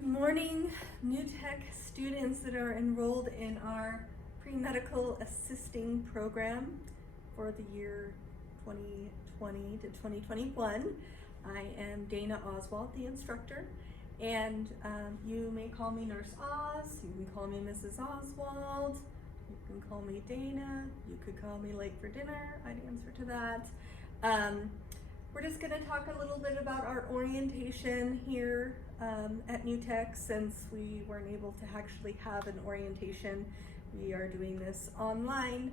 Good morning, NewTech students that are enrolled in our pre-medical assisting program for the year 2020 to 2021. I am Dana Oswald, the instructor, and you may call me Nurse Oz, you can call me Mrs. Oswald, you can call me Dana, you could call me late for dinner, I'd answer to that. We're just going to talk a little bit about our orientation here at NewTech. Since we weren't able to actually have an orientation, we are doing this online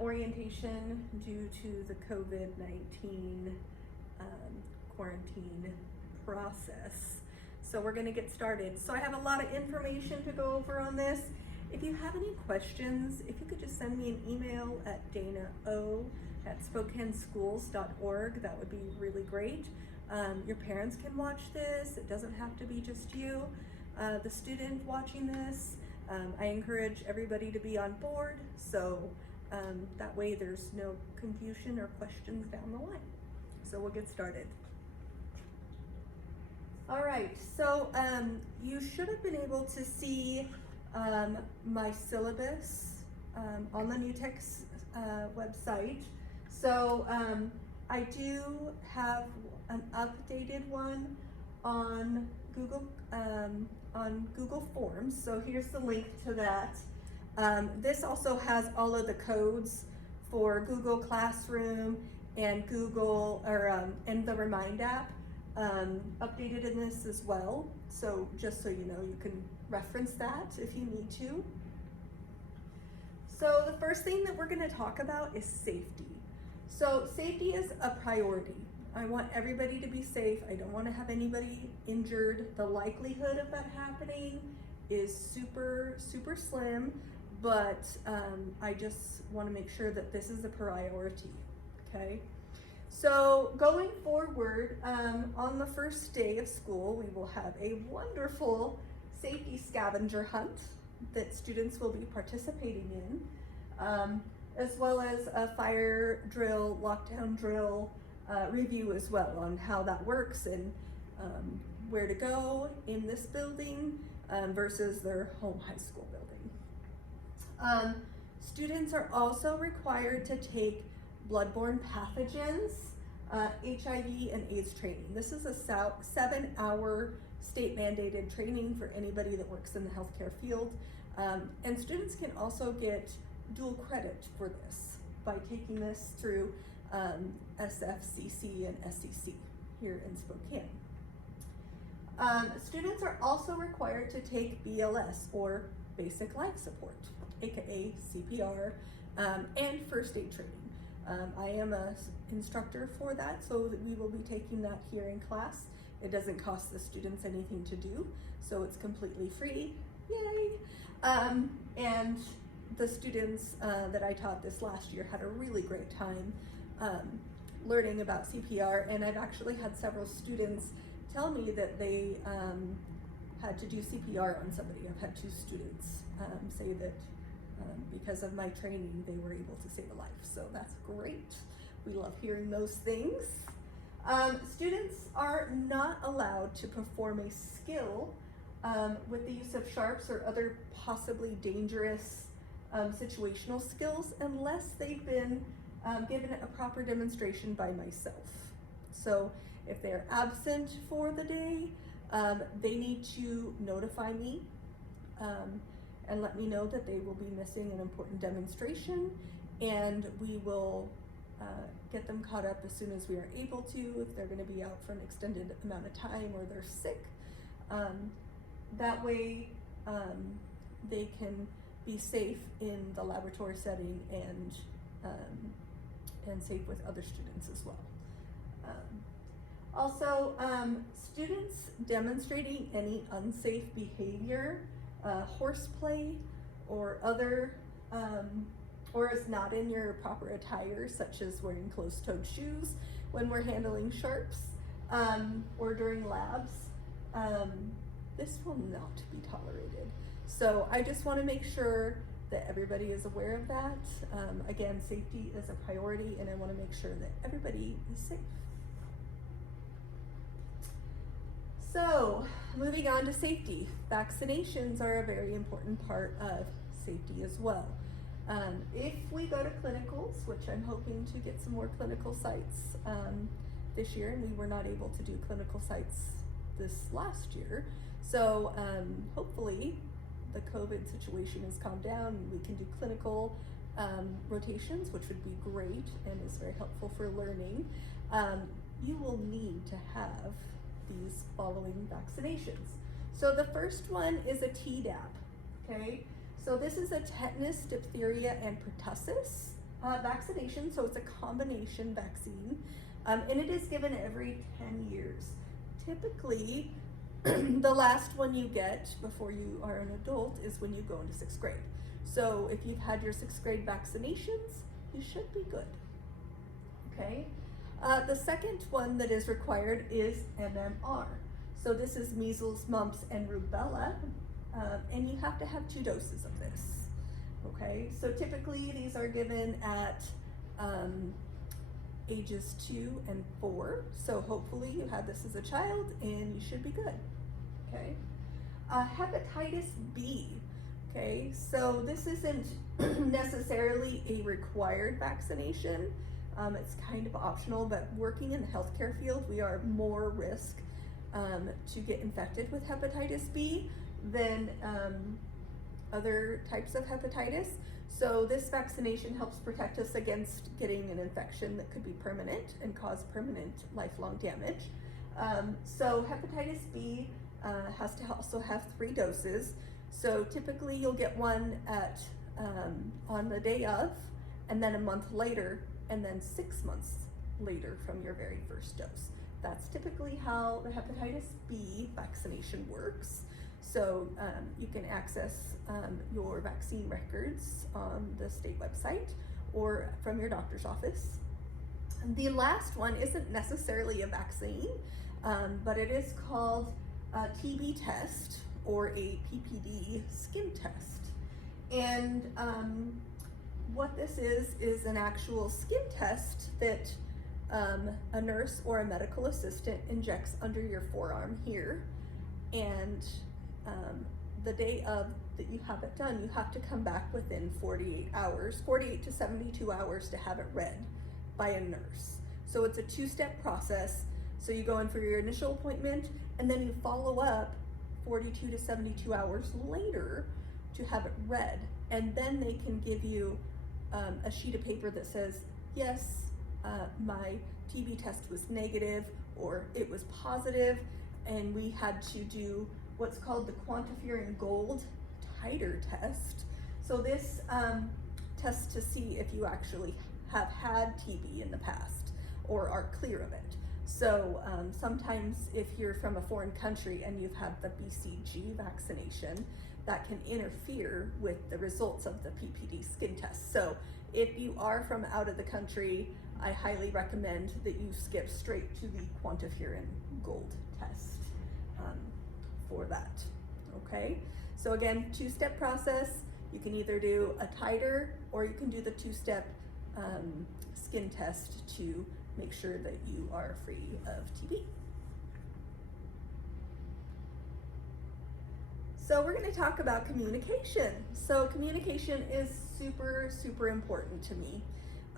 orientation due to the COVID-19 quarantine process. So we're going to get started. So I have a lot of information to go over on this. If you have any questions, if you could just send me an email at dana@spokaneschools.org, that would be really great. Your parents can watch this. It doesn't have to be just you. The student watching this, I encourage everybody to be on board, so that way there's no confusion or questions down the line. So we'll get started. All right, so you should have been able to see my syllabus on the NewTech website. So I do have an updated one on Google Forms. So here's the link to that. This also has all of the codes for Google Classroom and Google and the Remind app updated in this as well. So just so you know, you can reference that if you need to. So the first thing that we're going to talk about is safety. So safety is a priority. I want everybody to be safe. I don't want to have anybody injured. The likelihood of that happening is super, super slim, but I just want to make sure that this is a priority, okay? So going forward, on the first day of school, we will have a wonderful safety scavenger hunt that students will be participating in, as well as a fire drill, lockdown drill review as well on how that works and where to go in this building versus their home high school building. Students are also required to take bloodborne pathogens, HIV and AIDS training. This is a 7-hour state mandated training for anybody that works in the healthcare field. And students can also get dual credit for this by taking this through SFCC and SCC here in Spokane. Students are also required to take BLS, or basic life support, aka CPR, and first aid training. I am an instructor for that, so that we will be taking that here in class. It doesn't cost the students anything to do, so it's completely free, yay! And the students that I taught this last year had a really great time learning about CPR, and I've actually had several students tell me that they had to do CPR on somebody. I've had 2 students say that because of my training, they were able to save a life. So that's great. We love hearing those things. Students are not allowed to perform a skill with the use of sharps or other possibly dangerous situational skills unless they've been given a proper demonstration by myself. So if they're absent for the day, they need to notify me and let me know that they will be missing an important demonstration, and we will get them caught up as soon as we are able to. If they're going to be out for an extended amount of time or they're sick, that way they can be safe in the laboratory setting and safe with other students as well. Also, students demonstrating any unsafe behavior, horseplay, or other, or is not in your proper attire, such as wearing closed-toed shoes when we're handling sharps, or during labs, this will not be tolerated. So I just want to make sure that everybody is aware of that. Again, safety is a priority, and I want to make sure that everybody is safe. So moving on to safety. Vaccinations are a very important part of safety as well. If we go to clinicals, which I'm hoping to get some more clinical sites this year, and we were not able to do clinical sites this last year, so hopefully the COVID situation has calmed down and we can do clinical rotations, which would be great and is very helpful for learning. You will need to have these following vaccinations. So the first one is a Tdap, okay? So this is a tetanus, diphtheria, and pertussis vaccination, so it's a combination vaccine, and it is given every 10 years. Typically, the last one you get before you are an adult is when you go into 6th grade. So if you've had your 6th grade vaccinations, you should be good, okay? The second one that is required is MMR. So this is measles, mumps, and rubella, and you have to have 2 doses of this, okay? So typically these are given at ages 2 and 4. So hopefully you had this as a child and you should be good, okay? Hepatitis B, okay? So this isn't necessarily a required vaccination. It's kind of optional, but working in the healthcare field, we are more risk to get infected with hepatitis B than other types of hepatitis. So this vaccination helps protect us against getting an infection that could be permanent and cause permanent lifelong damage. So hepatitis B has to also have 3 doses. So typically you'll get one at on the day of, and then a month later, and then 6 months later from your very first dose. That's typically how the hepatitis B vaccination works. So you can access your vaccine records on the state website or from your doctor's office. The last one isn't necessarily a vaccine, but it is called a TB test or a PPD skin test. And what this is an actual skin test that a nurse or a medical assistant injects under your forearm here, and the day of that you have it done, you have to come back within 48 to 72 hours to have it read by a nurse. So it's a 2-step process. So you go in for your initial appointment, and then you follow up 42 to 72 hours later to have it read, and then they can give you a sheet of paper that says, yes, my TB test was negative, or it was positive, and we had to do what's called the quantiferin gold titer test. So this tests to see if you actually have had TB in the past or are clear of it. So sometimes if you're from a foreign country and you've had the BCG vaccination, that can interfere with the results of the PPD skin test. So if you are from out of the country, I highly recommend that you skip straight to the quantiferin gold test for that, okay? So again, 2-step process. You can either do a titer or you can do the 2-step skin test to make sure that you are free of TB. So we're going to talk about communication. So communication is super, super important to me.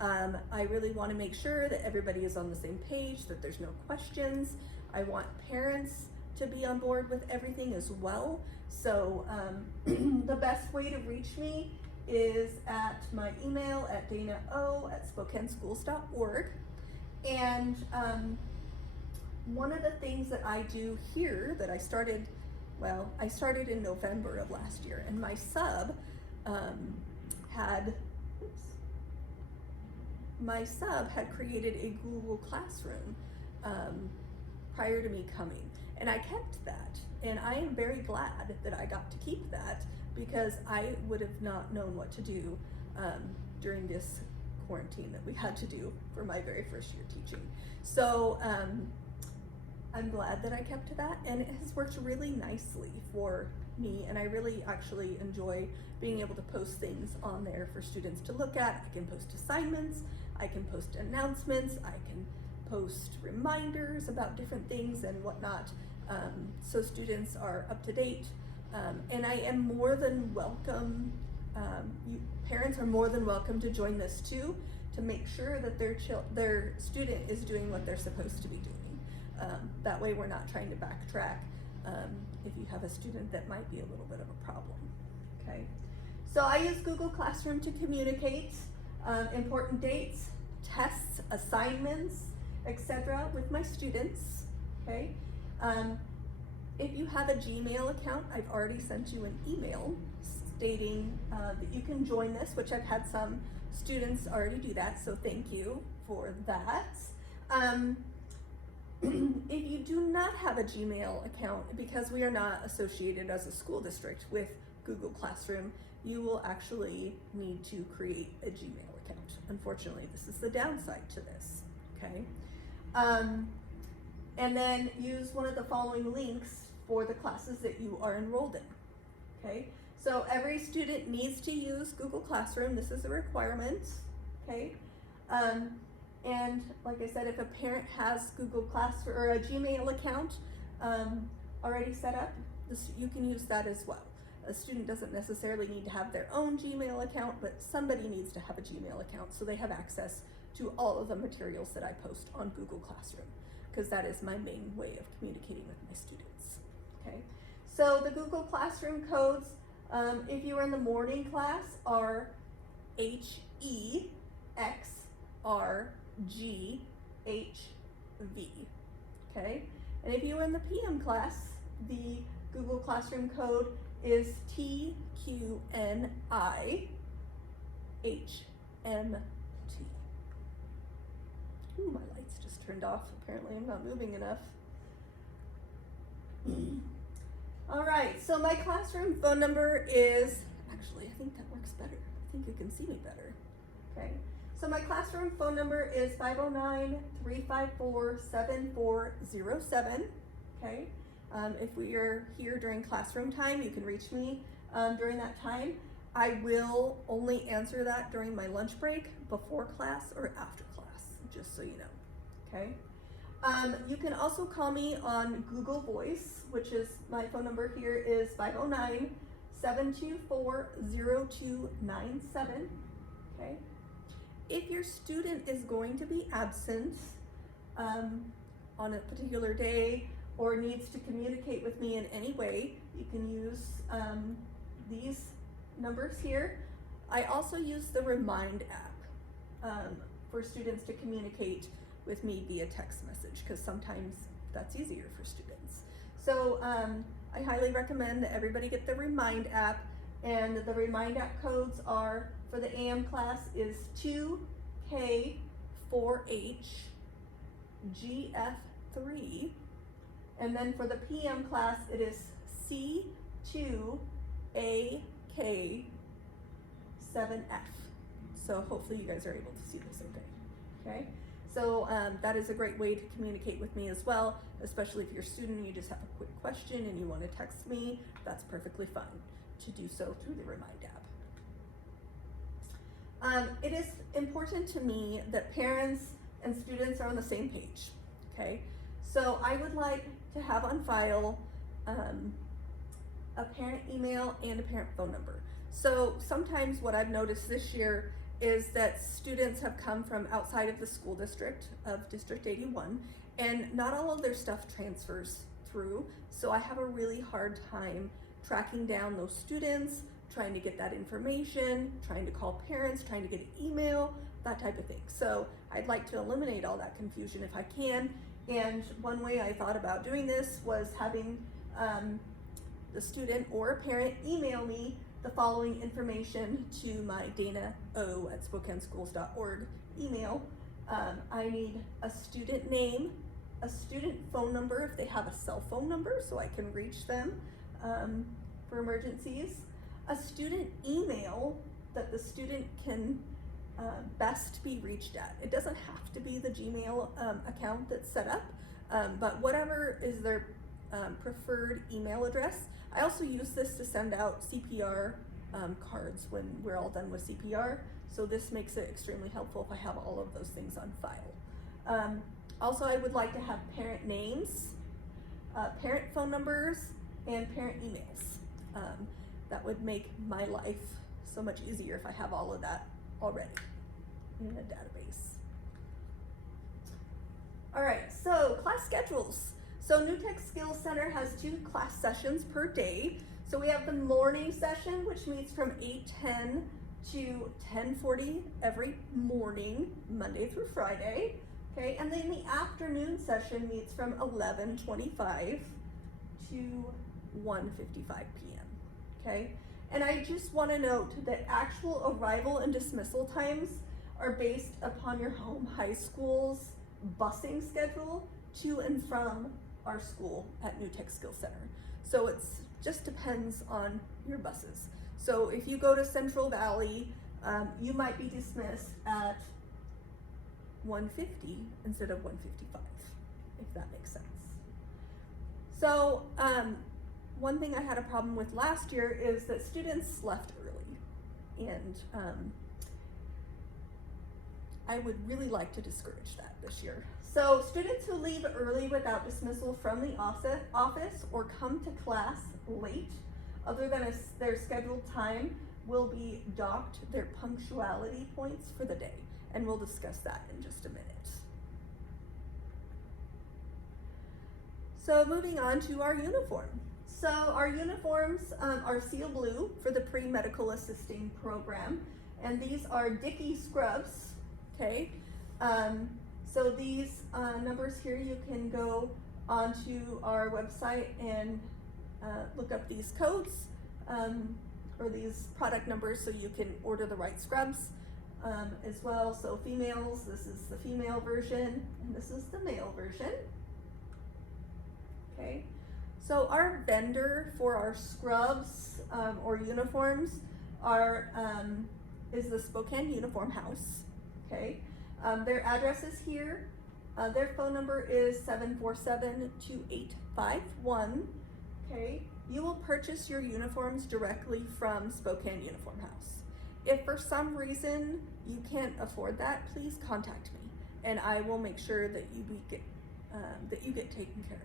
I really want to make sure that everybody is on the same page, that there's no questions. I want parents to be on board with everything as well. So the best way to reach me is at my email at danao@spokaneschools.org. And one of the things that I do here that I started in November of last year, and my sub had created a Google Classroom prior to me coming, and I kept that, and I am very glad that I got to keep that, because I would have not known what to do during this quarantine that we had to do for my very first year teaching. So I'm glad that I kept to that, and it has worked really nicely for me, and I really actually enjoy being able to post things on there for students to look at. I can post assignments, I can post announcements, I can post reminders about different things and whatnot, so students are up to date. And I am more than welcome, parents are more than welcome to join this too, to make sure that their student is doing what they're supposed to be doing. That way we're not trying to backtrack if you have a student that might be a little bit of a problem, okay? So I use Google Classroom to communicate important dates, tests, assignments, etc. with my students, okay? If you have a Gmail account, I've already sent you an email stating that you can join this, which I've had some students already do that, so thank you for that. If you do not have a Gmail account, because we are not associated as a school district with Google Classroom, you will actually need to create a Gmail account. Unfortunately, this is the downside to this, okay? And then use one of the following links for the classes that you are enrolled in, okay? So every student needs to use Google Classroom. This is a requirement, okay? And like I said, if a parent has Google Classroom or a Gmail account already set up, you can use that as well. A student doesn't necessarily need to have their own Gmail account, but somebody needs to have a Gmail account so they have access to all of the materials that I post on Google Classroom, because that is my main way of communicating with my students, okay? So the Google Classroom codes, if you are in the morning class, are HEXRGHV, okay? And if you are in the PM class, the Google Classroom code is TQNIHMT. Ooh, my lights just turned off. Apparently I'm not moving enough. All right, so my classroom phone number is, actually, I think that works better. I think you can see me better, okay? So my classroom phone number is 509-354-7407, okay? If we are here during classroom time, you can reach me during that time. I will only answer that during my lunch break, before class, or after class, just so you know, okay? You can also call me on Google Voice, which is, my phone number here is 509-724-0297, okay? If your student is going to be absent on a particular day or needs to communicate with me in any way, you can use these numbers here. I also use the Remind app for students to communicate with me via text message, because sometimes that's easier for students. So I highly recommend that everybody get the Remind app, and the Remind app codes are, for the AM class is 2K4HGF3, and then for the PM class it is C2AK7F. So hopefully you guys are able to see this okay? So that is a great way to communicate with me as well, especially if you're a student and you just have a quick question and you want to text me, that's perfectly fine to do so through the Remind app. It is important to me that parents and students are on the same page, okay? So I would like to have on file a parent email and a parent phone number. So sometimes what I've noticed this year is that students have come from outside of the school district of District 81, and not all of their stuff transfers through. So I have a really hard time tracking down those students, trying to get that information, trying to call parents, trying to get an email, that type of thing. So I'd like to eliminate all that confusion if I can. And one way I thought about doing this was having the student or a parent email me the following information to my dana@spokaneschools.org email. I need a student name, a student phone number if they have a cell phone number so I can reach them for emergencies, a student email that the student can best be reached at. It doesn't have to be the Gmail account that's set up, but whatever is their preferred email address. I also use this to send out CPR cards when we're all done with CPR, so this makes it extremely helpful if I have all of those things on file. Also, I would like to have parent names, parent phone numbers, and parent emails. That would make my life so much easier if I have all of that already in a database. All right, so class schedules. So NewTech Skills Center has 2 class sessions per day. So we have the morning session, which meets from 8:10 to 10:40 every morning, Monday through Friday. Okay, and then the afternoon session meets from 11:25 to 1:55 p.m. Okay, and I just want to note that actual arrival and dismissal times are based upon your home high school's busing schedule to and from our school at NewTech Skills Center. So it just depends on your buses. So if you go to Central Valley, you might be dismissed at 1:50 instead of 1:55, if that makes sense. So one thing I had a problem with last year is that students left early, and I would really like to discourage that this year. So students who leave early without dismissal from the office or come to class late, other than their scheduled time, will be docked their punctuality points for the day. And we'll discuss that in just a minute. So moving on to our uniform. So our uniforms are seal blue for the pre-medical assisting program. And these are Dickie scrubs, okay? So these numbers here, you can go onto our website and look up these codes or these product numbers so you can order the right scrubs as well. So females, this is the female version and this is the male version. Okay, so our vendor for our scrubs or uniforms is the Spokane Uniform House. Okay, their address is here. Their phone number is 747-2851. Okay, you will purchase your uniforms directly from Spokane Uniform House. If for some reason you can't afford that, please contact me, and I will make sure that you get taken care of.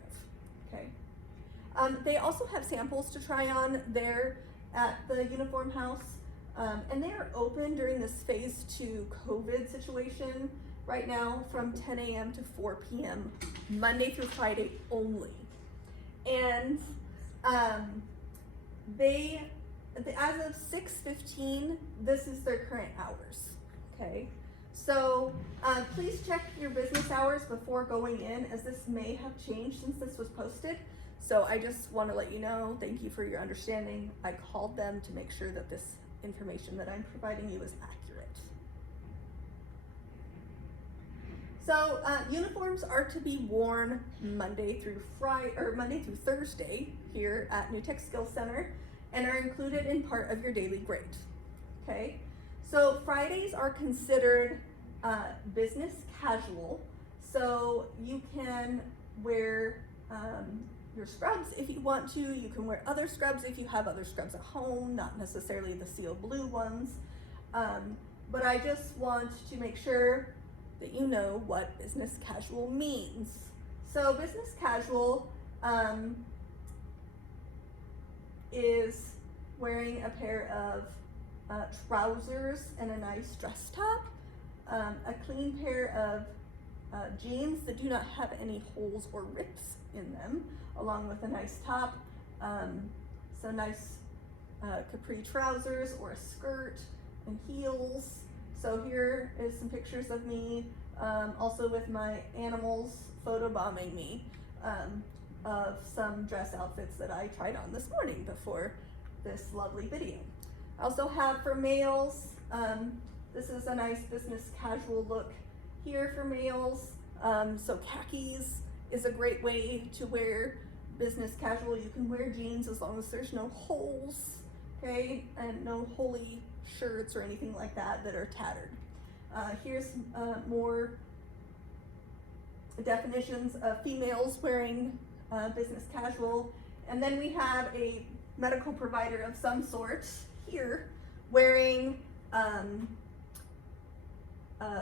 Okay. They also have samples to try on there at the Uniform House, and they are open during this phase 2 COVID situation right now from 10 a.m. to 4 p.m. Monday through Friday only. And as of 6:15, this is their current hours. Okay. So please check your business hours before going in, as this may have changed since this was posted. So I just want to let you know, thank you for your understanding. I called them to make sure that this information that I'm providing you is accurate. So uniforms are to be worn Monday through Thursday here at NewTech Skills Center and are included in part of your daily grade. Okay, so Fridays are considered business casual, so you can wear your scrubs if you want to. You can wear other scrubs if you have other scrubs at home, not necessarily the seal blue ones. But I just want to make sure that you know what business casual means. So business casual is wearing a pair of trousers and a nice dress top, a clean pair of jeans that do not have any holes or rips in them, along with a nice top, so nice capri trousers or a skirt and heels. So here is some pictures of me, also with my animals photobombing me, of some dress outfits that I tried on this morning before this lovely video. I also have for males, this is a nice business casual look here for males. So khakis is a great way to wear business casual. You can wear jeans as long as there's no holes, okay, and no holey shirts or anything like that that are tattered. Here's more definitions of females wearing business casual. And then we have a medical provider of some sort here wearing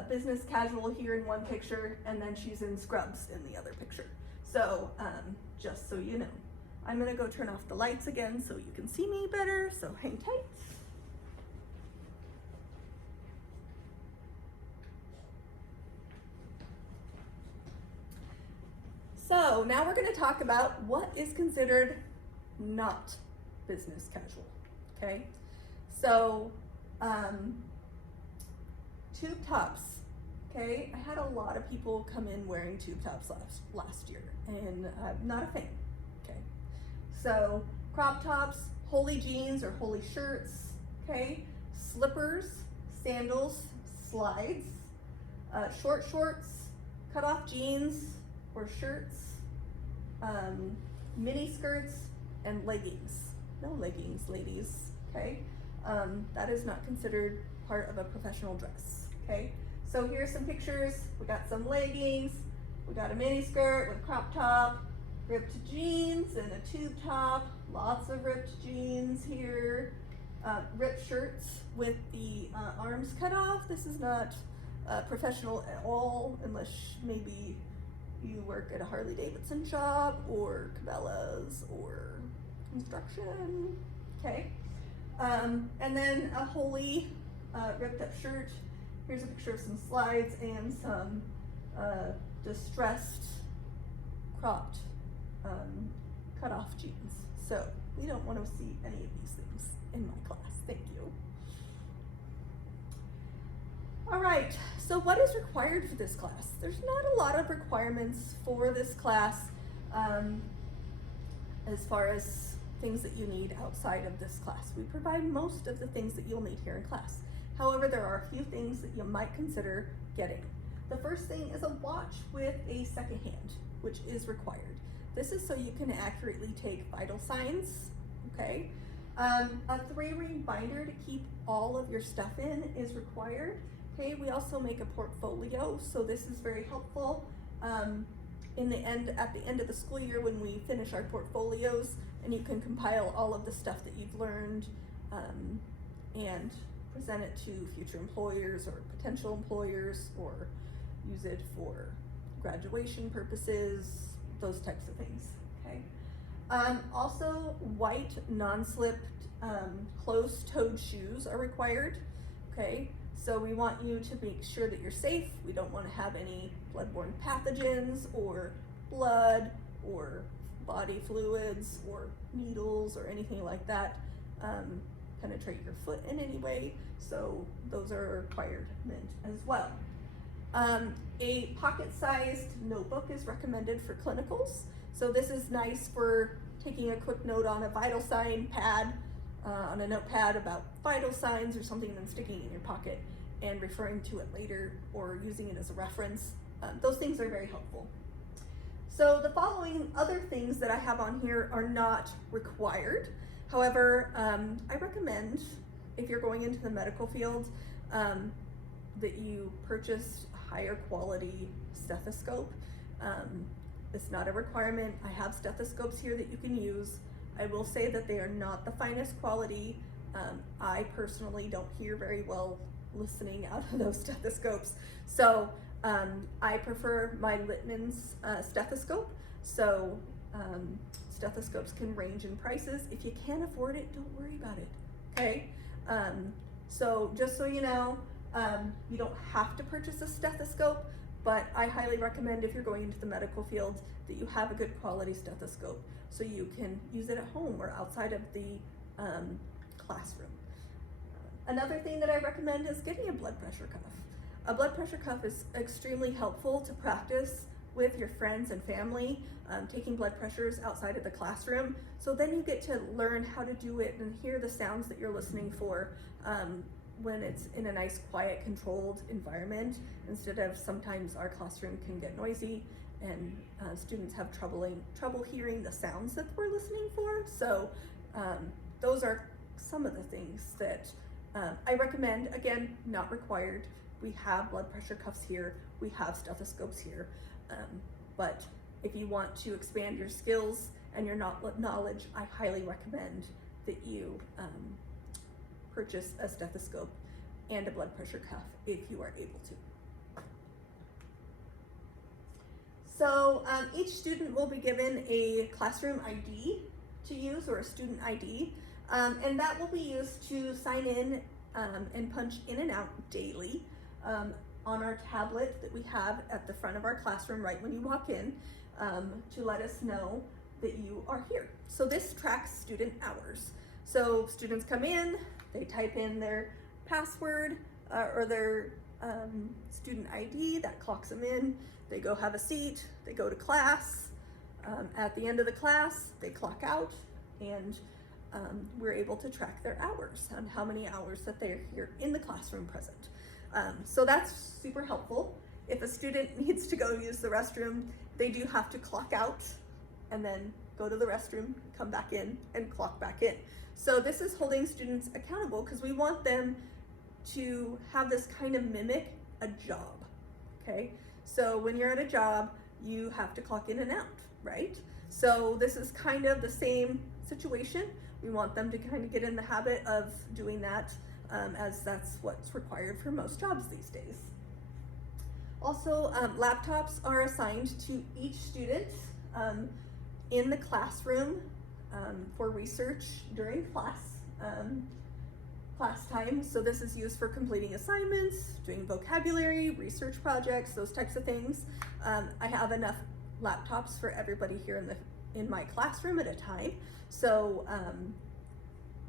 business casual here in one picture, and then she's in scrubs in the other picture. So just so you know. I'm gonna go turn off the lights again so you can see me better, so hang tight. So now we're gonna talk about what is considered not business casual, okay? So, tube tops, okay? I had a lot of people come in wearing tube tops last year, and I'm not a fan, okay? So, crop tops, holey jeans or holey shirts, okay? Slippers, sandals, slides, short shorts, cut off jeans or shirts, mini skirts, and leggings. No leggings, ladies, okay? That is not considered part of a professional dress, okay? So here's some pictures. We got some leggings, we got a mini skirt with crop top, ripped jeans and a tube top, lots of ripped jeans here, ripped shirts with the arms cut off. This is not professional at all, unless maybe you work at a Harley Davidson shop or Cabela's or construction, okay? And then a holey ripped up shirt. Here's a picture of some slides and some distressed, cropped, cut off jeans. So we don't want to see any of these things in my class, thank you. All right, so what is required for this class? There's not a lot of requirements for this class as far as things that you need outside of this class. We provide most of the things that you'll need here in class. However, there are a few things that you might consider getting. The first thing is a watch with a second hand, which is required. This is so you can accurately take vital signs, okay? A 3-ring binder to keep all of your stuff in is required. Okay, we also make a portfolio, so this is very helpful at the end of the school year when we finish our portfolios, and you can compile all of the stuff that you've learned and present it to future employers or potential employers, or use it for graduation purposes, those types of things, okay? Also, white non-slipped closed-toed shoes are required, okay? So we want you to make sure that you're safe. We don't want to have any bloodborne pathogens or blood or body fluids or needles or anything like that penetrate your foot in any way. So those are a requirement as well. A pocket-sized notebook is recommended for clinicals. So this is nice for taking a quick note on a vital sign pad, on a notepad about vital signs or something, and then sticking it in your pocket and referring to it later or using it as a reference. Those things are very helpful. So the following other things that I have on here are not required. However, I recommend, if you're going into the medical field, that you purchase a higher quality stethoscope. It's not a requirement. I have stethoscopes here that you can use. I will say that they are not the finest quality. I personally don't hear very well listening out of those stethoscopes. So I prefer my Littman's stethoscope. So stethoscopes can range in prices. If you can't afford it, don't worry about it, okay? So just so you know, you don't have to purchase a stethoscope, but I highly recommend, if you're going into the medical field, that you have a good quality stethoscope so you can use it at home or outside of the classroom. Another thing that I recommend is getting a blood pressure cuff. A blood pressure cuff is extremely helpful to practice with your friends and family, taking blood pressures outside of the classroom. So then you get to learn how to do it and hear the sounds that you're listening for when it's in a nice, quiet, controlled environment, instead of sometimes our classroom can get noisy and students have trouble hearing the sounds that we're listening for. So those are some of the things that I recommend. Again, not required. We have blood pressure cuffs here, we have stethoscopes here, but if you want to expand your skills and your knowledge, I highly recommend that you purchase a stethoscope and a blood pressure cuff if you are able to. So each student will be given a classroom ID to use, or a student ID, and that will be used to sign in and punch in and out daily on our tablet that we have at the front of our classroom right when you walk in, to let us know that you are here. So this tracks student hours. So students come in, they type in their password or their student ID, that clocks them in, they go have a seat, they go to class. At the end of the class, they clock out, and we're able to track their hours and how many hours that they're here in the classroom present. So that's super helpful. If a student needs to go use the restroom, they do have to clock out and then go to the restroom, come back in, and clock back in. So this is holding students accountable because we want them to have this kind of mimic a job, okay? So when you're at a job, you have to clock in and out, right? So this is kind of the same situation. We want them to kind of get in the habit of doing that, as that's what's required for most jobs these days. Also, laptops are assigned to each student in the classroom for research during class time. So this is used for completing assignments, doing vocabulary, research projects, those types of things. I have enough laptops for everybody here in my classroom at a time. So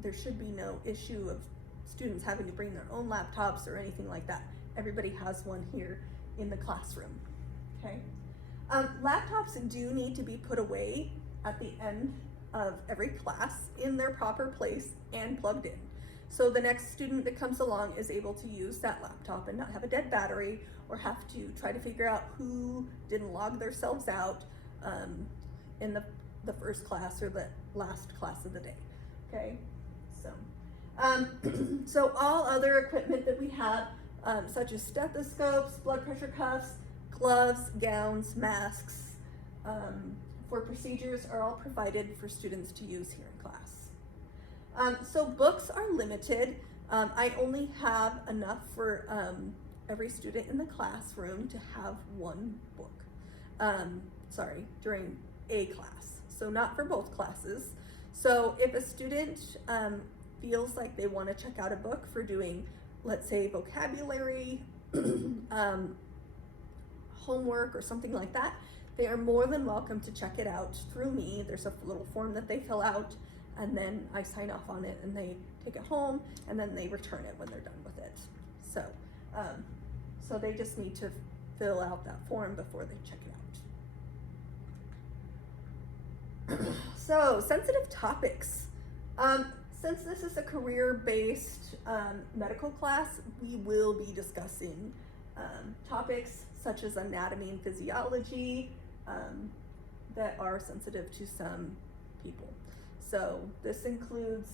there should be no issue of students having to bring their own laptops or anything like that. Everybody has one here in the classroom, okay? Laptops do need to be put away at the end of every class in their proper place and plugged in. So the next student that comes along is able to use that laptop and not have a dead battery or have to try to figure out who didn't log themselves out in the first class or the last class of the day, okay? So, so all other equipment that we have, such as stethoscopes, blood pressure cuffs, gloves, gowns, masks, for procedures are all provided for students to use here in class. So books are limited. I only have enough for every student in the classroom to have one book, during a class. So not for both classes. So if a student feels like they want to check out a book for doing, let's say, vocabulary, homework, or something like that, they are more than welcome to check it out through me. There's a little form that they fill out, and then I sign off on it, and they take it home, and then they return it when they're done with it. So, so they just need to fill out that form before they check it out. So, sensitive topics. Since this is a career-based medical class, we will be discussing topics such as anatomy and physiology that are sensitive to some people. So this includes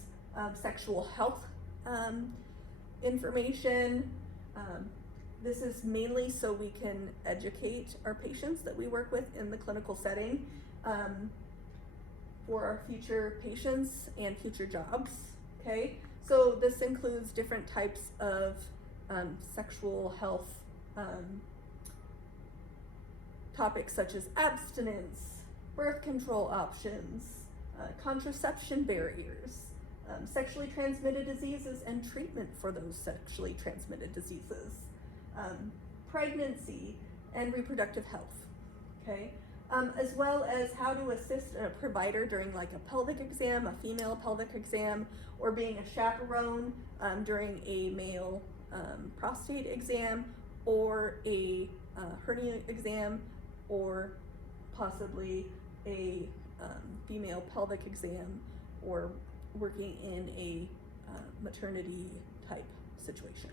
sexual health information. This is mainly so we can educate our patients that we work with in the clinical setting for our future patients and future jobs, okay? So this includes different types of sexual health topics such as abstinence, birth control options, contraception barriers, sexually transmitted diseases and treatment for those sexually transmitted diseases, pregnancy and reproductive health, okay? As well as how to assist a provider during like a pelvic exam, a female pelvic exam, or being a chaperone during a male prostate exam, or a hernia exam, or possibly a female pelvic exam, or working in a maternity type situation.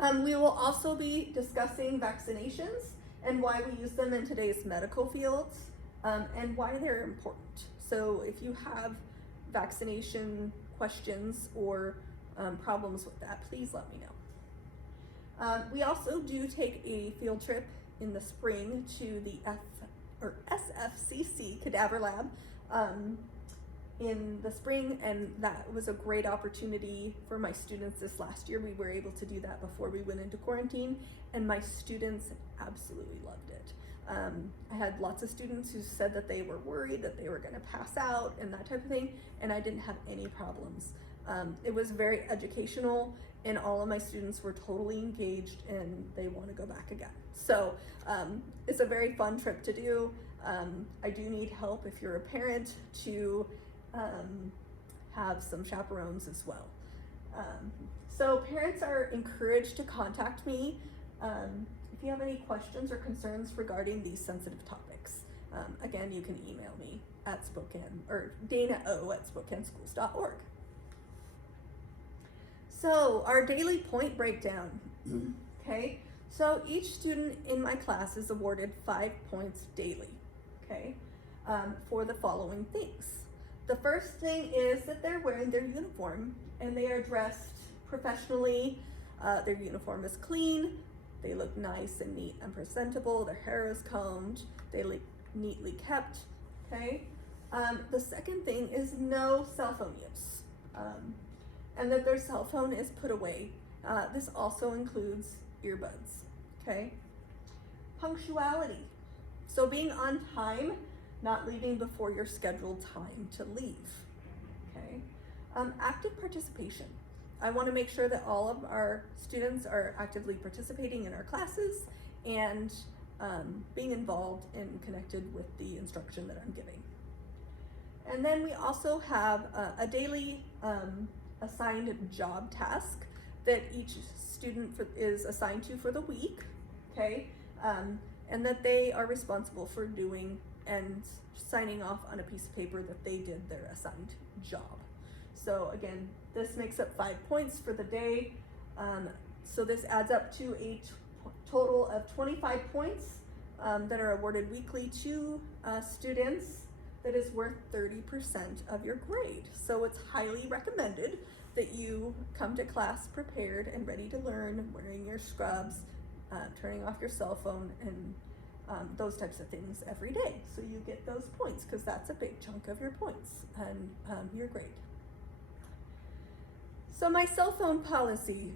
Okay. We will also be discussing vaccinations and why we use them in today's medical fields, and why they're important. So if you have vaccination questions or problems with that, please let me know. We also do take a field trip in the spring to the SFCC Cadaver Lab in the spring, and that was a great opportunity for my students this last year. We were able to do that before we went into quarantine, and my students absolutely loved it. I had lots of students who said that they were worried that they were going to pass out and that type of thing, and I didn't have any problems. It was very educational, and all of my students were totally engaged and they want to go back again. So it's a very fun trip to do. I do need help if you're a parent to have some chaperones as well. So parents are encouraged to contact me if you have any questions or concerns regarding these sensitive topics. Again, you can email me at dana@spokaneschools.org. So our daily point breakdown, okay? So each student in my class is awarded 5 points daily, okay? For the following things. The first thing is that they're wearing their uniform and they are dressed professionally. Their uniform is clean, they look nice and neat and presentable, their hair is combed, they look neatly kept, okay? The second thing is no cell phone use, and that their cell phone is put away. This also includes earbuds, okay? Punctuality, so being on time, not leaving before your scheduled time to leave, okay? Active participation. I want to make sure that all of our students are actively participating in our classes and being involved and connected with the instruction that I'm giving. And then we also have a daily assigned job task that each student is assigned to for the week, okay? And that they are responsible for doing and signing off on a piece of paper that they did their assigned job. So again, this makes up 5 points for the day. So this adds up to a total of 25 points that are awarded weekly to students. That is worth 30% of your grade. So it's highly recommended that you come to class prepared and ready to learn, wearing your scrubs, turning off your cell phone, and those types of things every day. So you get those points because that's a big chunk of your points and your grade. So my cell phone policy.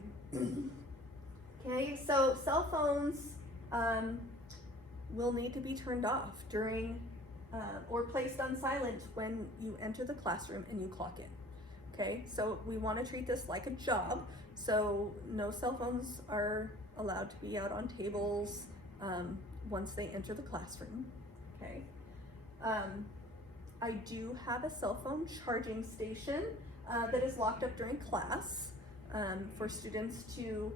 Okay, so cell phones will need to be turned off during or placed on silent when you enter the classroom and you clock in. Okay, so we want to treat this like a job. So no cell phones are allowed to be out on tables once they enter the classroom. Okay, I do have a cell phone charging station that is locked up during class for students to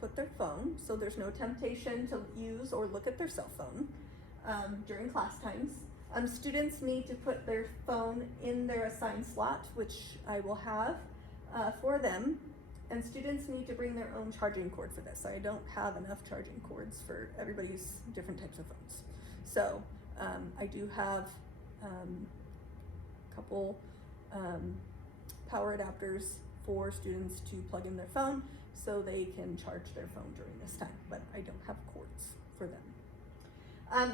put their phone, so there's no temptation to use or look at their cell phone during class times. Students need to put their phone in their assigned slot, which I will have for them, and students need to bring their own charging cord for this. I don't have enough charging cords for everybody's different types of phones. So I do have a couple power adapters for students to plug in their phone so they can charge their phone during this time, but I don't have cords for them.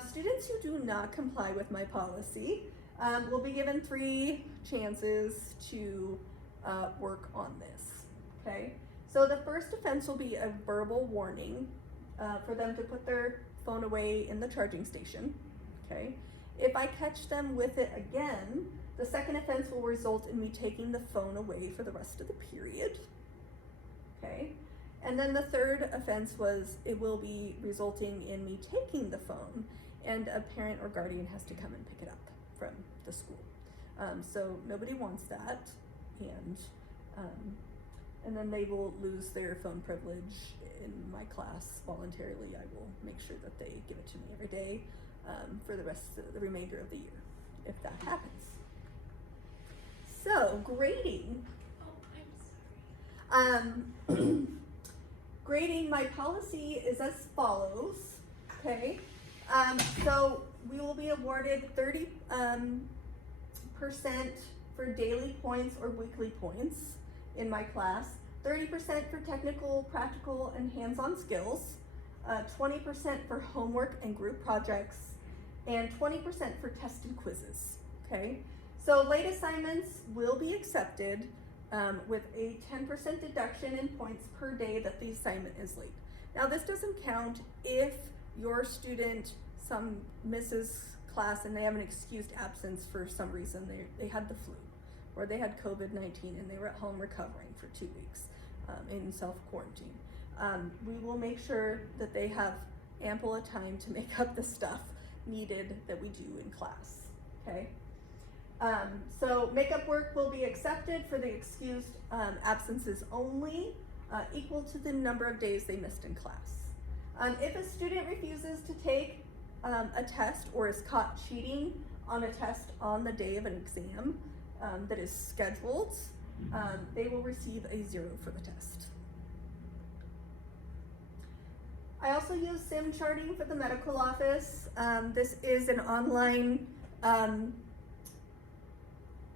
Students who do not comply with my policy will be given 3 chances to work on this, okay? So the first offense will be a verbal warning for them to put their phone away in the charging station, okay? If I catch them with it again, the second offense will result in me taking the phone away for the rest of the period, okay? And then the third offense it will be resulting in me taking the phone, and a parent or guardian has to come and pick it up from the school. So nobody wants that, and then they will lose their phone privilege in my class voluntarily. I will make sure that they give it to me every day for the remainder of the year, if that happens. So grading. Oh, I'm sorry. Grading, my policy is as follows, okay? So we will be awarded 30% for daily points or weekly points in my class, 30% for technical, practical, and hands-on skills, 20% for homework and group projects, and 20% for test and quizzes, okay? So late assignments will be accepted with a 10% deduction in points per day that the assignment is late. Now this doesn't count if your student misses class and they have an excused absence for some reason. They had the flu or they had COVID-19 and they were at home recovering for 2 weeks in self-quarantine. We will make sure that they have ample of time to make up the stuff needed that we do in class, okay? So makeup work will be accepted for the excused absences only, equal to the number of days they missed in class. If a student refuses to take a test or is caught cheating on a test on the day of an exam that is scheduled, they will receive a 0 for the test. I also use sim charting for the medical office. This is an online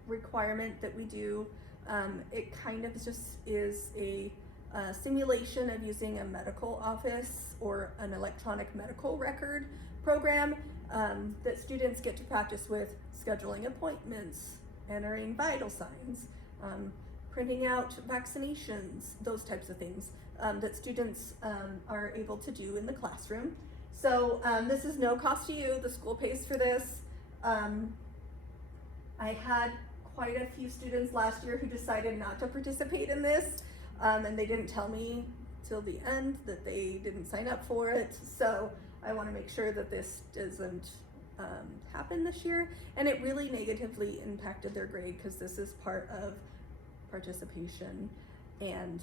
requirement that we do. It kind of just is a simulation of using a medical office or an electronic medical record program that students get to practice with scheduling appointments, entering vital signs, printing out vaccinations, those types of things that students are able to do in the classroom. So this is no cost to you, the school pays for this. I had quite a few students last year who decided not to participate in this, and they didn't tell me till the end that they didn't sign up for it. So I want to make sure that this doesn't happen this year, and it really negatively impacted their grade because this is part of participation and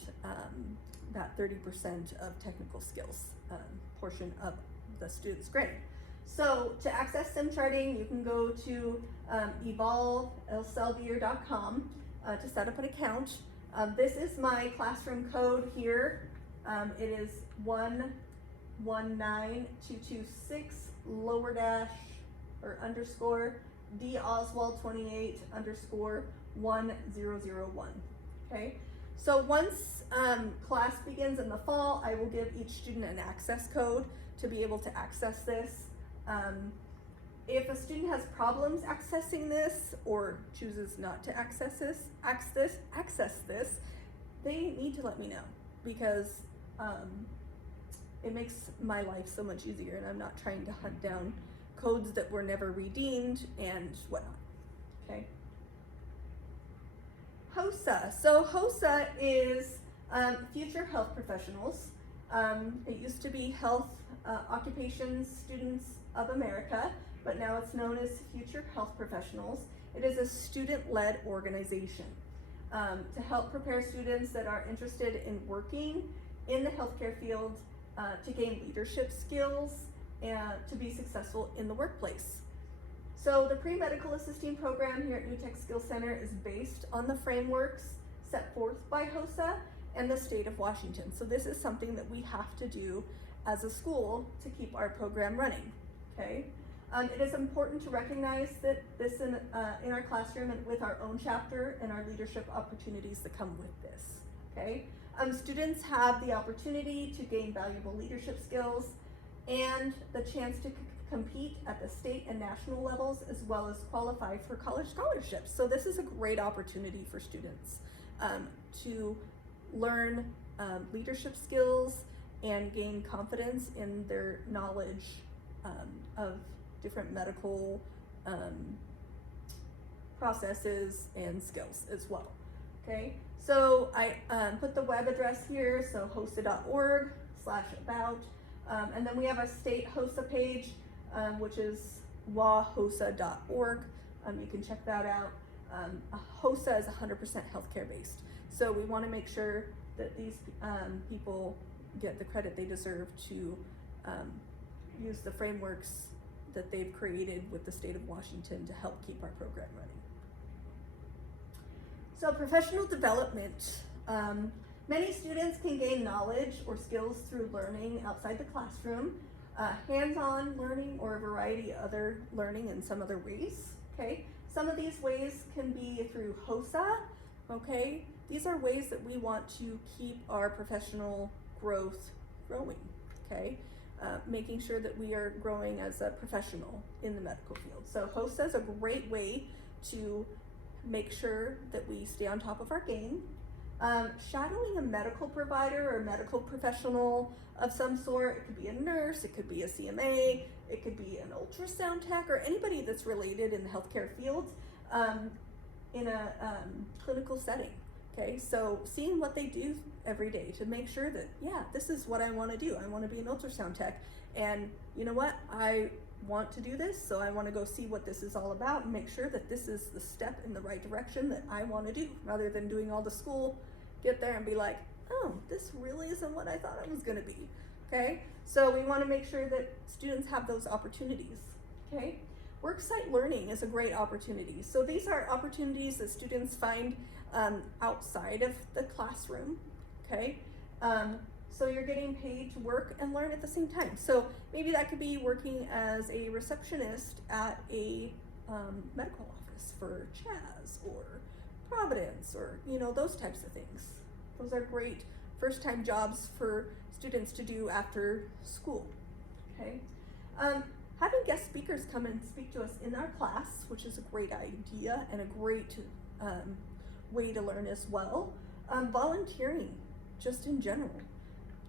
that 30% of technical skills portion of the student's grade. So to access sim charting, you can go to evolveelsevier.com to set up an account. This is my classroom code here. It is 119226 lower dash or underscore D Oswald 28 underscore 1001. Okay. So once class begins in the fall, I will give each student an access code to be able to access this. If a student has problems accessing this or chooses not to access this, they need to let me know because it makes my life so much easier, and I'm not trying to hunt down codes that were never redeemed and whatnot, okay? HOSA. So HOSA is Future Health Professionals. It used to be Health Occupations Students of America, but now it's known as Future Health Professionals. It is a student-led organization to help prepare students that are interested in working in the healthcare field to gain leadership skills and to be successful in the workplace. So the pre-medical assisting program here at NewTech Skill Center is based on the frameworks set forth by HOSA and the state of Washington. So this is something that we have to do as a school to keep our program running, okay? It is important to recognize that this in our classroom and with our own chapter and our leadership opportunities that come with this, okay? Students have the opportunity to gain valuable leadership skills and the chance to compete at the state and national levels, as well as qualify for college scholarships. So this is a great opportunity for students to learn leadership skills and gain confidence in their knowledge of different medical processes and skills as well, okay? So I put the web address here, so hosa.org/about, and then we have a state HOSA page, which is wahosa.org. You can check that out. HOSA is 100% healthcare based. So we want to make sure that these people get the credit they deserve to use the frameworks that they've created with the state of Washington to help keep our program running. So professional development. Many students can gain knowledge or skills through learning outside the classroom, hands-on learning, or a variety of other learning in some other ways, okay? Some of these ways can be through HOSA, okay? These are ways that we want to keep our professional growth growing, okay? Making sure that we are growing as a professional in the medical field. So HOSA is a great way to make sure that we stay on top of our game. Shadowing a medical provider or medical professional of some sort. It could be a nurse, it could be a CMA, it could be an ultrasound tech, or anybody that's related in the healthcare field in a clinical setting. Okay, so seeing what they do every day to make sure that, yeah, this is what I want to do. I want to be an ultrasound tech, and you know what? I want to do this, so I want to go see what this is all about and make sure that this is the step in the right direction that I want to do, rather than doing all the school, get there and be like, oh, this really isn't what I thought it was going to be. Okay, so we want to make sure that students have those opportunities. Okay, worksite learning is a great opportunity. So these are opportunities that students find outside of the classroom. Okay, so you're getting paid to work and learn at the same time. So maybe that could be working as a receptionist at a medical office for Chaz or Providence, or those types of things. Those are great first-time jobs for students to do after school. Okay, having guest speakers come and speak to us in our class, which is a great idea and a great way to learn as well. Volunteering, just in general.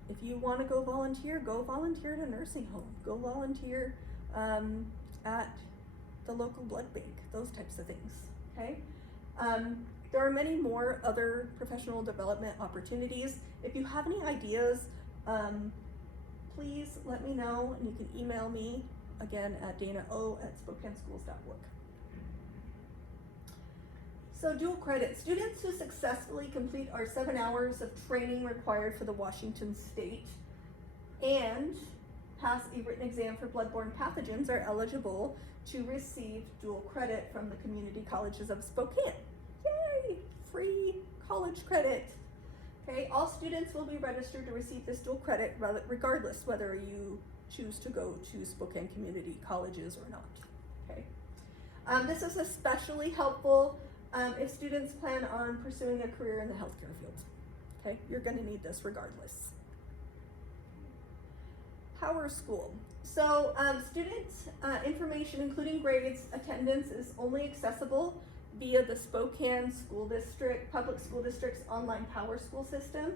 If you want to go volunteer at a nursing home. Go volunteer at the local blood bank, those types of things, okay? There are many more other professional development opportunities. If you have any ideas, please let me know, and you can email me, again, at dana.o@spokaneschools.org. So dual credit. Students who successfully complete our 7 hours of training required for the Washington State and pass a written exam for bloodborne pathogens are eligible to receive dual credit from the community colleges of Spokane. Yay! Free college credit. Okay, all students will be registered to receive this dual credit regardless whether you choose to go to Spokane community colleges or not. Okay, this is especially helpful if students plan on pursuing a career in the healthcare field. Okay, you're going to need this regardless. PowerSchool. So student information, including grades, attendance, is only accessible via the Spokane School District, Public School District's online PowerSchool system.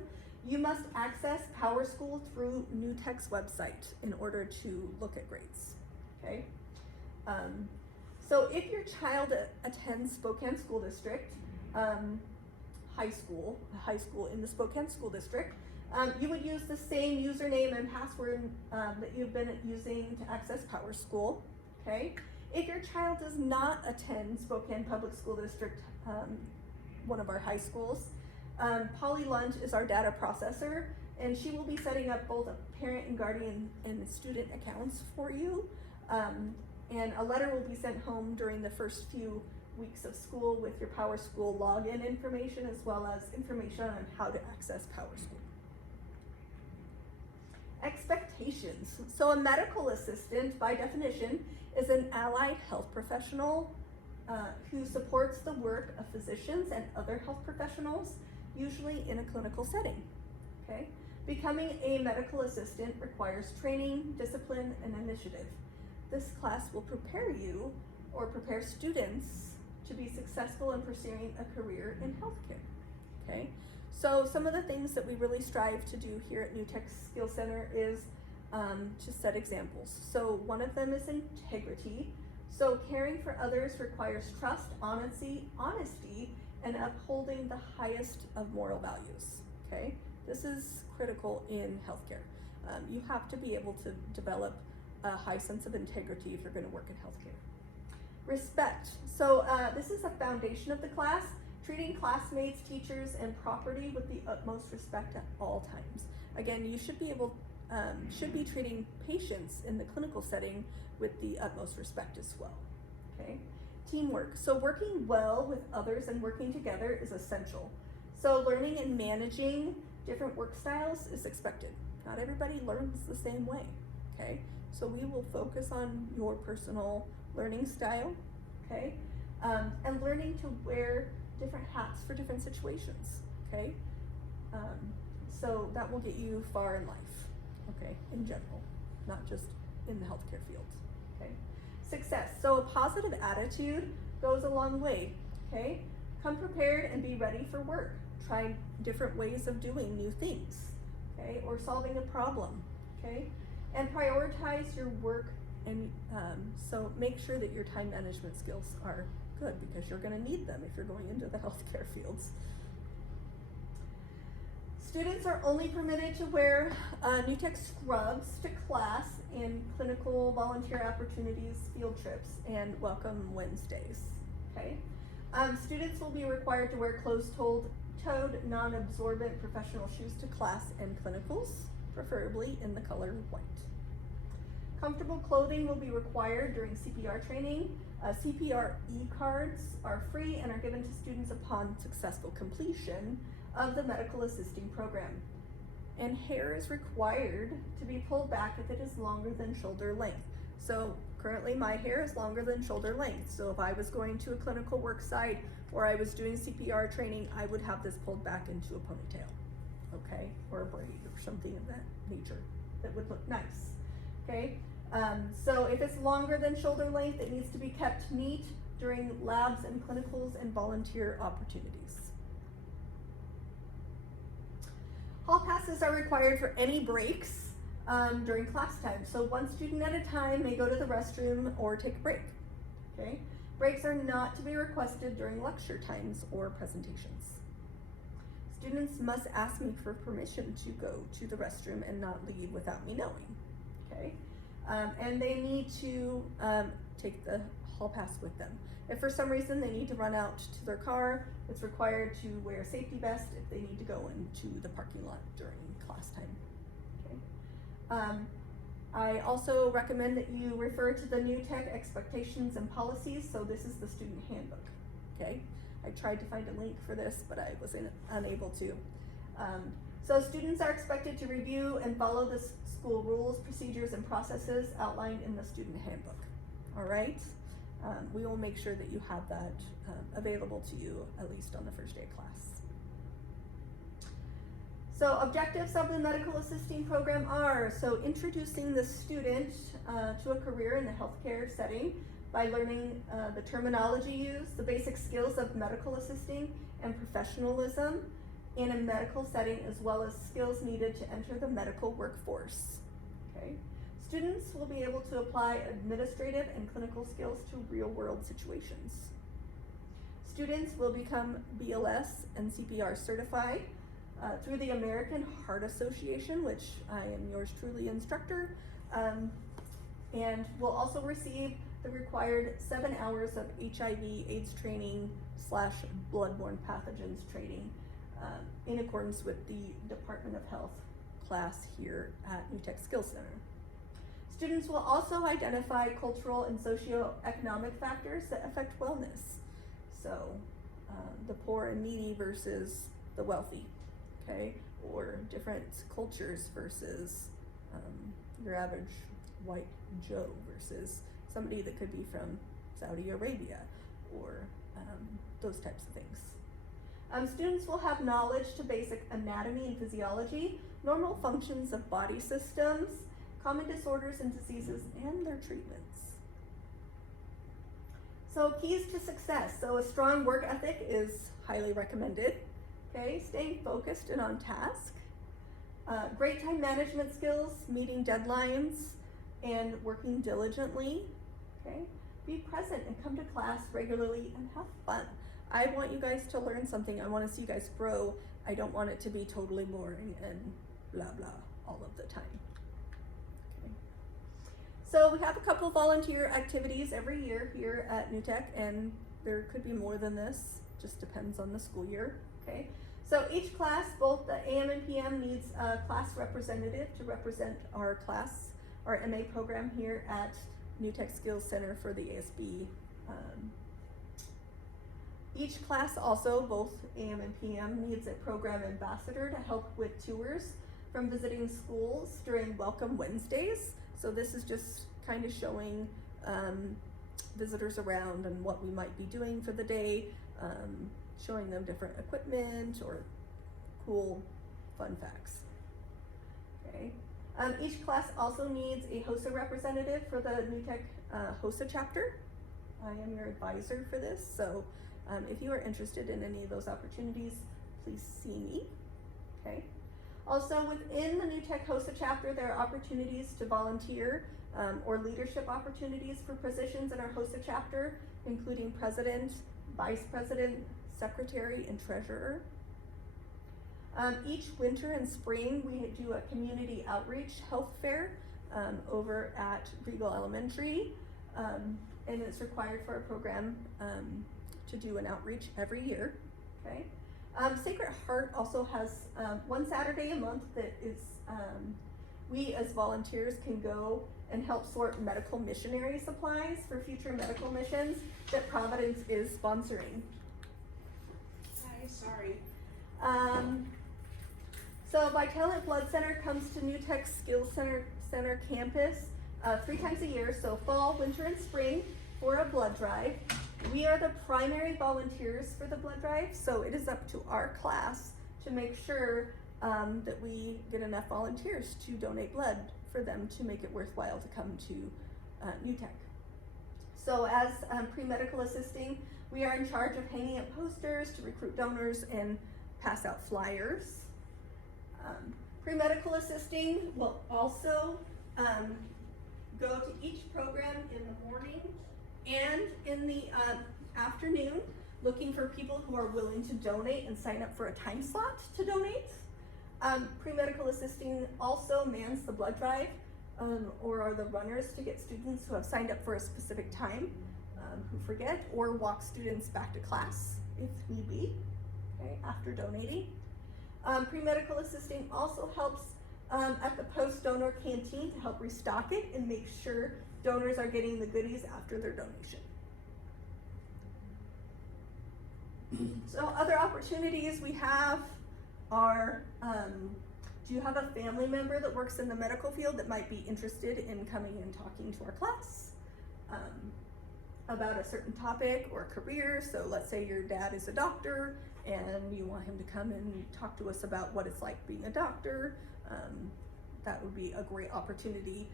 You must access PowerSchool through NewTech's website in order to look at grades. Okay. So if your child attends Spokane School District, high school in the Spokane School District, you would use the same username and password that you've been using to access PowerSchool. Okay. If your child does not attend Spokane Public School District, one of our high schools, Polly Lunt is our data processor, and she will be setting up both a parent and guardian and student accounts for you. And a letter will be sent home during the first few weeks of school with your PowerSchool login information, as well as information on how to access PowerSchool. Expectations. So a medical assistant, by definition, is an allied health professional who supports the work of physicians and other health professionals, usually in a clinical setting. Okay? Becoming a medical assistant requires training, discipline, and initiative. This class will prepare you or prepare students to be successful in pursuing a career in healthcare. Okay? So some of the things that we really strive to do here at NewTech Skill Center is to set examples. So one of them is integrity. So caring for others requires trust, honesty, and upholding the highest of moral values. Okay? This is critical in healthcare. You have to be able to develop a high sense of integrity if you're going to work in healthcare. Respect. So this is a foundation of the class. Treating classmates, teachers, and property with the utmost respect at all times. Again, you should be treating patients in the clinical setting with the utmost respect as well. Okay. Teamwork. So working well with others and working together is essential. So learning and managing different work styles is expected. Not everybody learns the same way. Okay. So we will focus on your personal learning style. Okay. And learning to wear different hats for different situations, okay? So that will get you far in life, okay, in general, not just in the healthcare field, okay? Success, so a positive attitude goes a long way, okay? Come prepared and be ready for work. Try different ways of doing new things, okay? Or solving a problem, okay? And prioritize your work, and so make sure that your time management skills are good, because you're gonna need them if you're going into the healthcare fields. Students are only permitted to wear NewTech scrubs to class in clinical volunteer opportunities, field trips, and Welcome Wednesdays, okay? Students will be required to wear closed-toed, non-absorbent professional shoes to class and clinicals, preferably in the color white. Comfortable clothing will be required during CPR training. CPR e-cards are free and are given to students upon successful completion of the medical assisting program. And hair is required to be pulled back if it is longer than shoulder length. So currently my hair is longer than shoulder length. So if I was going to a clinical work site or I was doing CPR training, I would have this pulled back into a ponytail, okay? Or a braid or something of that nature that would look nice, okay? So if it's longer than shoulder length, it needs to be kept neat during labs and clinicals and volunteer opportunities. Hall passes are required for any breaks during class time. So one student at a time may go to the restroom or take a break, okay? Breaks are not to be requested during lecture times or presentations. Students must ask me for permission to go to the restroom and not leave without me knowing, okay? And they need to take the hall pass with them. If for some reason they need to run out to their car, it's required to wear a safety vest if they need to go into the parking lot during class time, okay? I also recommend that you refer to the NewTech expectations and policies. So this is the student handbook, okay? I tried to find a link for this, but I was unable to. So students are expected to review and follow the school rules, procedures, and processes outlined in the student handbook, all right? We will make sure that you have that available to you at least on the first day of class. So objectives of the medical assisting program are, so introducing the student to a career in the healthcare setting by learning the terminology used, the basic skills of medical assisting and professionalism in a medical setting, as well as skills needed to enter the medical workforce, okay? Students will be able to apply administrative and clinical skills to real-world situations. Students will become BLS and CPR certified through the American Heart Association, which I am yours truly instructor, and will also receive the required 7 hours of HIV/AIDS training / bloodborne pathogens training in accordance with the Department of Health class here at NewTech Skills Center. Students will also identify cultural and socioeconomic factors that affect wellness. So the poor and needy versus the wealthy, okay? Or different cultures versus your average white Joe versus somebody that could be from Saudi Arabia, or those types of things. Students will have knowledge to basic anatomy and physiology, normal functions of body systems, common disorders and diseases, and their treatments. So keys to success. So a strong work ethic is highly recommended. Okay, staying focused and on task. Great time management skills, meeting deadlines, and working diligently. Okay, be present and come to class regularly and have fun. I want you guys to learn something. I want to see you guys grow. I don't want it to be totally boring and blah blah all of the time. Okay. So we have a couple volunteer activities every year here at NewTech, and there could be more than this. Just depends on the school year. Okay. So each class, both the AM and PM, needs a class representative to represent our class, our MA program here at NewTech Skills Center for the ASB. Each class also, both AM and PM, needs a program ambassador to help with tours from visiting schools during Welcome Wednesdays. So this is just kind of showing visitors around and what we might be doing for the day, showing them different equipment or cool fun facts. Okay. Each class also needs a HOSA representative for the NewTech HOSA chapter. I am your advisor for this, so if you are interested in any of those opportunities, please see me, okay? Also, within the NewTech HOSA chapter, there are opportunities to volunteer or leadership opportunities for positions in our HOSA chapter, including president, vice president, secretary, and treasurer. Each winter and spring, we do a community outreach health fair over at Regal Elementary, and it's required for our program to do an outreach every year, okay? Sacred Heart also has one Saturday a month that is, we as volunteers can go and help sort medical missionary supplies for future medical missions that Providence is sponsoring. Hi, sorry. So Vitalent Blood Center comes to NewTech Skills Center campus 3 times a year, so fall, winter, and spring, for a blood drive. We are the primary volunteers for the blood drive, so it is up to our class to make sure that we get enough volunteers to donate blood for them to make it worthwhile to come to NewTech. So as pre-medical assisting, we are in charge of hanging up posters to recruit donors and pass out flyers. Pre-medical assisting will also go to each program in the morning and in the afternoon, looking for people who are willing to donate and sign up for a time slot to donate. Pre-medical assisting also mans the blood drive or are the runners to get students who have signed up for a specific time who forget, or walk students back to class if need be, okay, after donating. Pre-medical assisting also helps at the post-donor canteen to help restock it and make sure donors are getting the goodies after their donation. So other opportunities we have are, do you have a family member that works in the medical field that might be interested in coming and talking to our class about a certain topic or career? So let's say your dad is a doctor and you want him to come and talk to us about what it's like being a doctor. That would be a great opportunity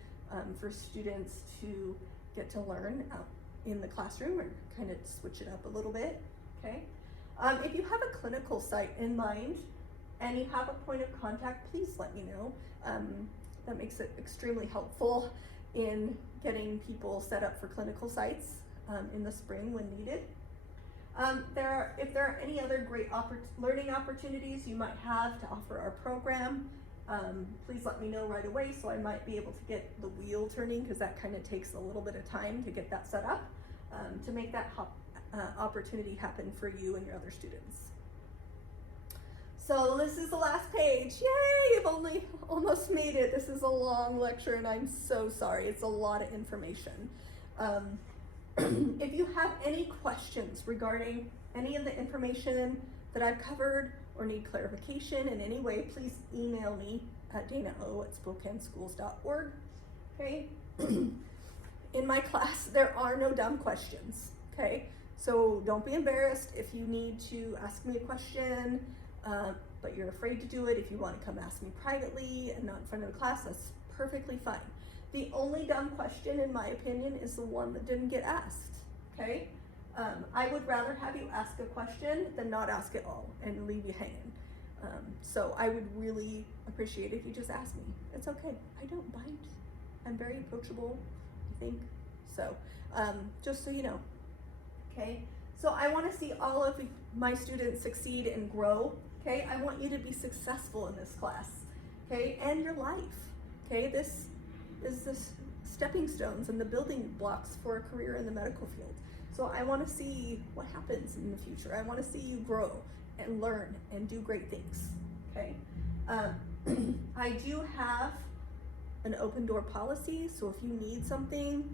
for students to get to learn out in the classroom, or kind of switch it up a little bit, okay? If you have a clinical site in mind and you have a point of contact, please let me know. That makes it extremely helpful in getting people set up for clinical sites in the spring when needed. If there are any other great learning opportunities you might have to offer our program, please let me know right away, so I might be able to get the wheel turning, because that kind of takes a little bit of time to get that set up, to make that opportunity happen for you and your other students. So this is the last page. Yay, I've only almost made it. This is a long lecture and I'm so sorry. It's a lot of information. If you have any questions regarding any of the information that I've covered or need clarification in any way, please email me at danao@spokaneschools.org, okay? In my class, there are no dumb questions, okay? So don't be embarrassed if you need to ask me a question, but you're afraid to do it. If you want to come ask me privately and not in front of the class, that's perfectly fine. The only dumb question, in my opinion, is the one that didn't get asked, okay? I would rather have you ask a question than not ask at all and leave you hanging. So I would really appreciate if you just ask me. It's okay, I don't bite. I'm very approachable, I think. So, just so you know, okay? So I want to see all of my students succeed and grow, okay? I want you to be successful in this class, okay? And your life, okay? This is the stepping stones and the building blocks for a career in the medical field. So I want to see what happens in the future. I want to see you grow and learn and do great things, okay? I do have an open door policy, so if you need something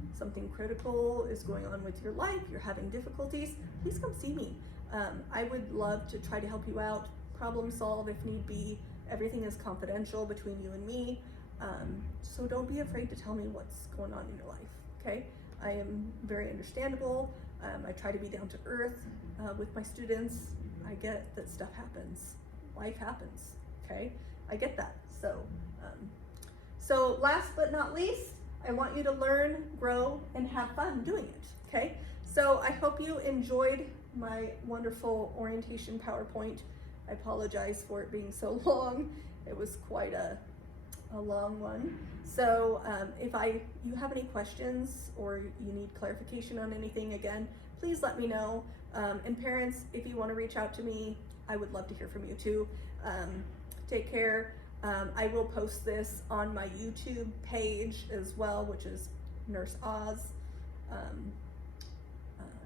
critical is going on with your life, you're having difficulties, please come see me. I would love to try to help you out, problem solve if need be. Everything is confidential between you and me, so don't be afraid to tell me what's going on in your life, okay? I am very understandable. I try to be down to earth with my students. I get that stuff happens. Life happens, okay? I get that. So last but not least, I want you to learn, grow, and have fun doing it, okay? So I hope you enjoyed my wonderful orientation PowerPoint. I apologize for it being so long. It was quite a long one. So if you have any questions or you need clarification on anything, again, please let me know. And parents, if you want to reach out to me, I would love to hear from you too. Take care. I will post this on my YouTube page as well, which is Nurse Oz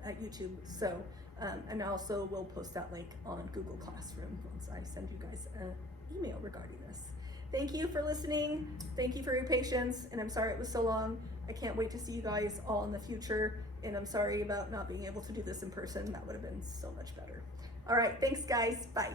at YouTube. So, and I also will post that link on Google Classroom once I send you guys an email regarding this. Thank you for listening. Thank you for your patience. And I'm sorry it was so long. I can't wait to see you guys all in the future. And I'm sorry about not being able to do this in person. That would have been so much better. All right, thanks guys. Bye.